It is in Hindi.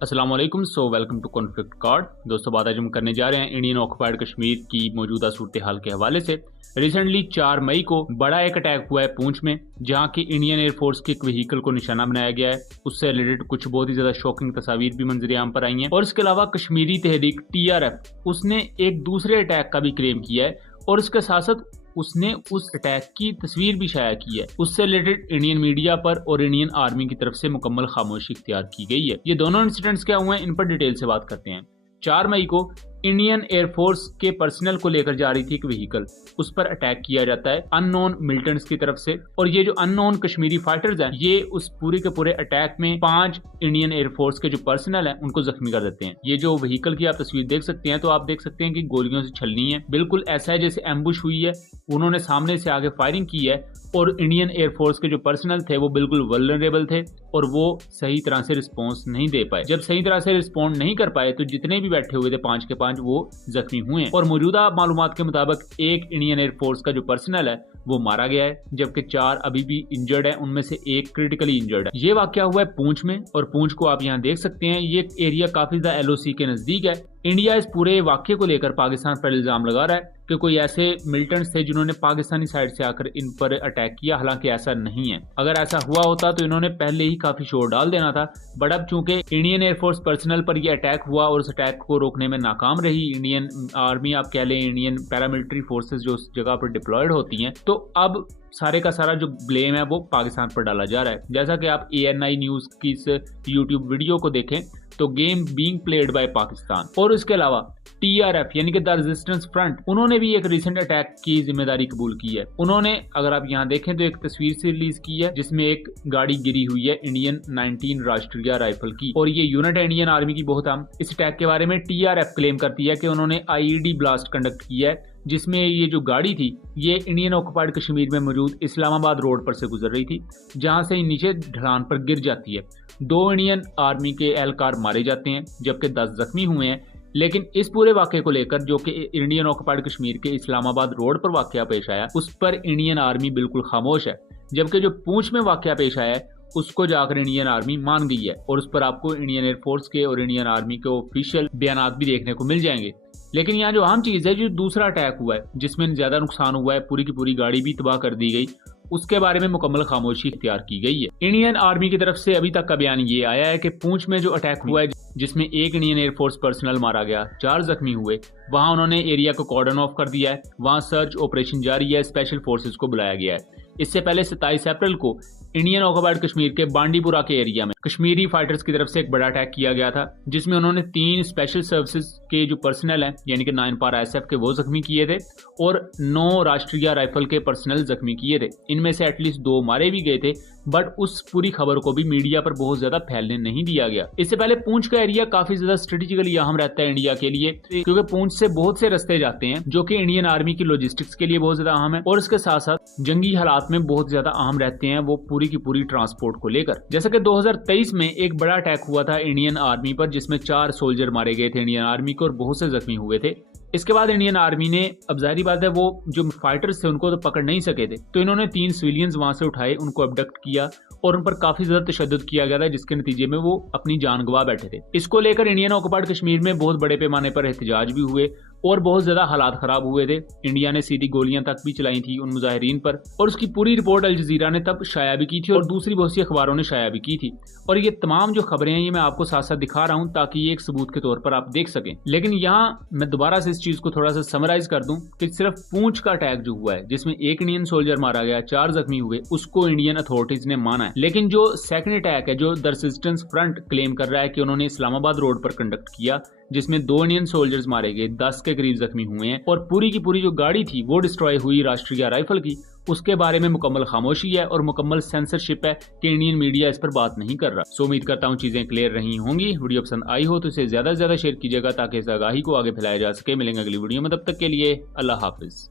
अस्सलाम वालेकुम। Welcome to conflict card. दोस्तों, बात आज हम करने जा रहे हैं इंडियन ऑक्युपाइड कश्मीर की मौजूदा सूरत हाल के हवाले से। रिसेंटली 4 मई को बड़ा एक अटैक हुआ है पूंछ में, जहां की इंडियन एयरफोर्स के एक व्हीकल को निशाना बनाया गया है। उससे रिलेटेड कुछ बहुत ही ज्यादा शॉकिंग तस्वीर भी मंजर आम पर आई हैं। और इसके अलावा कश्मीरी तहरीक TRF उसने एक दूसरे अटैक का भी क्लेम किया है और इसके साथ साथ उसने उस अटैक की तस्वीर भी शाया की है। उससे रिलेटेड इंडियन मीडिया पर और इंडियन आर्मी की तरफ से मुकम्मल खामोशी इख्तियार की गई है। ये दोनों इंसिडेंट्स क्या हुए हैं, इन पर डिटेल से बात करते हैं। 4 मई को इंडियन एयरफोर्स के पर्सनल को लेकर जा रही थी एक व्हीकल, उस पर अटैक किया जाता है अननोन मिलिटेंट्स की तरफ से। और ये जो अननोन कश्मीरी फाइटर्स हैं, ये उस पूरे के पूरे अटैक में 5 इंडियन एयरफोर्स के जो पर्सनल हैं उनको जख्मी कर देते हैं। ये जो व्हीकल की आप तस्वीर देख सकते हैं, तो आप देख सकते हैं कि गोलियों से छलनी है। बिल्कुल ऐसा है जैसे एम्बुश हुई है, उन्होंने सामने से आगे फायरिंग की है और इंडियन एयरफोर्स के जो पर्सनल थे वो बिल्कुल वल्नरेबल थे और वो सही तरह से रिस्पॉन्स नहीं दे पाए। जब सही तरह से रिस्पॉन्ड नहीं कर पाए तो जितने भी बैठे हुए थे 5 के 5 वो जख्मी हुए हैं। और मौजूदा मालूमात के मुताबिक एक इंडियन एयरफोर्स का जो पर्सनल है वो मारा गया है, जबकि 4 अभी भी इंजर्ड है, उनमें से एक क्रिटिकली इंजर्ड है। ये वाकया हुआ है पूंछ में और पूंछ को आप यहाँ देख सकते हैं, ये एरिया काफी ज्यादा LOC के नजदीक है। इंडिया इस पूरे वाक्य को लेकर पाकिस्तान पर इल्जाम लगा रहा है कि कोई ऐसे मिलिटेंट्स थे जिन्होंने पाकिस्तानी साइड से आकर इन पर अटैक किया, हालांकि ऐसा नहीं है। अगर ऐसा हुआ होता तो इन्होंने पहले ही काफी शोर डाल देना था, बट अब चूंकि इंडियन एयरफोर्स पर्सनल पर यह अटैक हुआ और उस अटैक को रोकने में नाकाम रही इंडियन आर्मी, आप कह लें इंडियन पैरामिलिट्री फोर्सेज जो उस जगह पर डिप्लॉयड होती हैं, तो अब सारे का सारा जो ब्लेम है वो पाकिस्तान पर डाला जा रहा है। जैसा कि आप ANI न्यूज की इस YouTube वीडियो को देखें तो game being played by Pakistan. और इसके अलावा TRF यानी कि द रेजिस्टेंस फ्रंट, उन्होंने भी एक रिसेंट अटैक की जिम्मेदारी कबूल की है। उन्होंने, अगर आप यहाँ देखें तो एक तस्वीर से रिलीज की है जिसमें एक गाड़ी गिरी हुई है इंडियन 19 राष्ट्रीय राइफल की, और ये यूनिट है इंडियन आर्मी की बहुत अहम। इस अटैक के बारे में TRF क्लेम करती है कि उन्होंने IED ब्लास्ट कंडक्ट किया है, जिसमें ये जो गाड़ी थी ये इंडियन ऑक्युपाइड कश्मीर में मौजूद इस्लामाबाद रोड पर से गुजर रही थी, जहां से नीचे ढलान पर गिर जाती है। 2 इंडियन आर्मी के एहलकार मारे जाते हैं जबकि 10 जख्मी हुए हैं। लेकिन इस पूरे वाक़े को लेकर, जो कि इंडियन ऑक्युपाइड कश्मीर के इस्लामाबाद रोड पर वाक़या पेश आया, उस पर इंडियन आर्मी बिल्कुल खामोश है। जबकि जो पूंछ में वाक़या पेश आया है उसको जाकर इंडियन आर्मी मान गई है और उस पर आपको इंडियन एयरफोर्स के और इंडियन आर्मी के ऑफिशियल बयान भी देखने को मिल जाएंगे। लेकिन यहाँ जो अहम चीज है, जो दूसरा अटैक हुआ है जिसमें ज्यादा नुकसान हुआ है, पूरी की पूरी गाड़ी भी तबाह कर दी गई, उसके बारे में मुकम्मल खामोशी इख्तियार की गई है। इंडियन आर्मी की तरफ से अभी तक का बयान ये आया है कि पूंछ में जो अटैक हुआ है जिसमें एक इंडियन एयरफोर्स पर्सनल मारा गया, 4 जख्मी हुए, वहां उन्होंने एरिया को कॉर्डन ऑफ कर दिया है, वहां सर्च ऑपरेशन जारी है, स्पेशल फोर्सेज को बुलाया गया है। इससे पहले 27 अप्रैल को इंडियन ऑक्युपाइड कश्मीर के बांडीपुरा के एरिया में कश्मीरी फाइटर्स की तरफ से एक बड़ा अटैक किया गया था, जिसमें उन्होंने 3 स्पेशल सर्विसेज के जो पर्सनल हैं यानी कि 9 पारा SF के वो जख्मी किए थे और 9 राष्ट्रीय राइफल के पर्सनल जख्मी किए थे। इनमें से एटलीस्ट 2 मारे भी गए थे, बट उस पूरी खबर को भी मीडिया पर बहुत ज्यादा फैलने नहीं दिया गया। इससे पहले पूंछ का एरिया काफी ज्यादा स्ट्रेटेजिकली अहम रहता है इंडिया के लिए, क्योंकि पूंछ से बहुत से रास्ते जाते हैं जो कि इंडियन आर्मी की लॉजिस्टिक्स के लिए बहुत ज्यादा अहम है और इसके साथ साथ जंगी हालात में बहुत ज्यादा अहम रहते हैं वो पूरी की पूरी ट्रांसपोर्ट को लेकर। जैसा कि 2023 में एक बड़ा अटैक हुआ था इंडियन आर्मी पर, जिसमें 4 सोल्जर मारे गए थे इंडियन आर्मी को और बहुत से जख्मी हुए थे। इसके बाद इंडियन आर्मी ने, अब जाहिर बात है वो जो फाइटर्स थे उनको तो पकड़ नहीं सके थे, तो इन्होंने 3 सिविलियंस वहां से उठाए, उनको अबडक्ट किया और उन पर काफी ज्यादा तशद्दुद किया गया था, जिसके नतीजे में वो अपनी जान गंवा बैठे थे। इसको लेकर इंडियन ऑक्युपाइड कश्मीर में बहुत बड़े पैमाने पर एहतजाज भी हुए और बहुत ज्यादा हालात खराब हुए थे। इंडिया ने सीधी गोलियां तक भी चलाई थी उन मुजाहिरीन पर और उसकी पूरी रिपोर्ट अल जजीरा ने तब शाया भी की थी और दूसरी बहुत सी अखबारों ने शाया भी की थी। और ये तमाम जो खबरें हैं ये मैं आपको साथ साथ दिखा रहा हूं ताकि ये एक सबूत के तौर पर आप देख सकें। लेकिन यहाँ मैं दोबारा से इस चीज को थोड़ा सा समराइज कर दूं कि सिर्फ पूंछ का अटैक जो हुआ है जिसमें एक इंडियन सोल्जर मारा गया, 4 जख्मी हुए, उसको इंडियन अथॉरिटीज ने माना है। लेकिन जो सेकंड अटैक है जो द रेजिस्टेंस फ्रंट क्लेम कर रहा है कि उन्होंने इस्लामाबाद रोड पर कंडक्ट किया, जिसमें 2 इंडियन सोल्जर्स मारे गए, 10 के करीब जख्मी हुए हैं और पूरी की पूरी जो गाड़ी थी वो डिस्ट्रॉय हुई राष्ट्रीय राइफल की, उसके बारे में मुकम्मल खामोशी है और मुकम्मल सेंसरशिप है कि इंडियन मीडिया इस पर बात नहीं कर रहा। उम्मीद करता हूँ चीजें क्लियर रही होंगी। वीडियो पसंद आई हो तो इसे ज्यादा से ज्यादा शेयर कीजिएगा ताकि इस आगाही को आगे फैलाया जा सके। मिलेंगे अगली वीडियो में, तब तक के लिए अल्लाह हाफिज।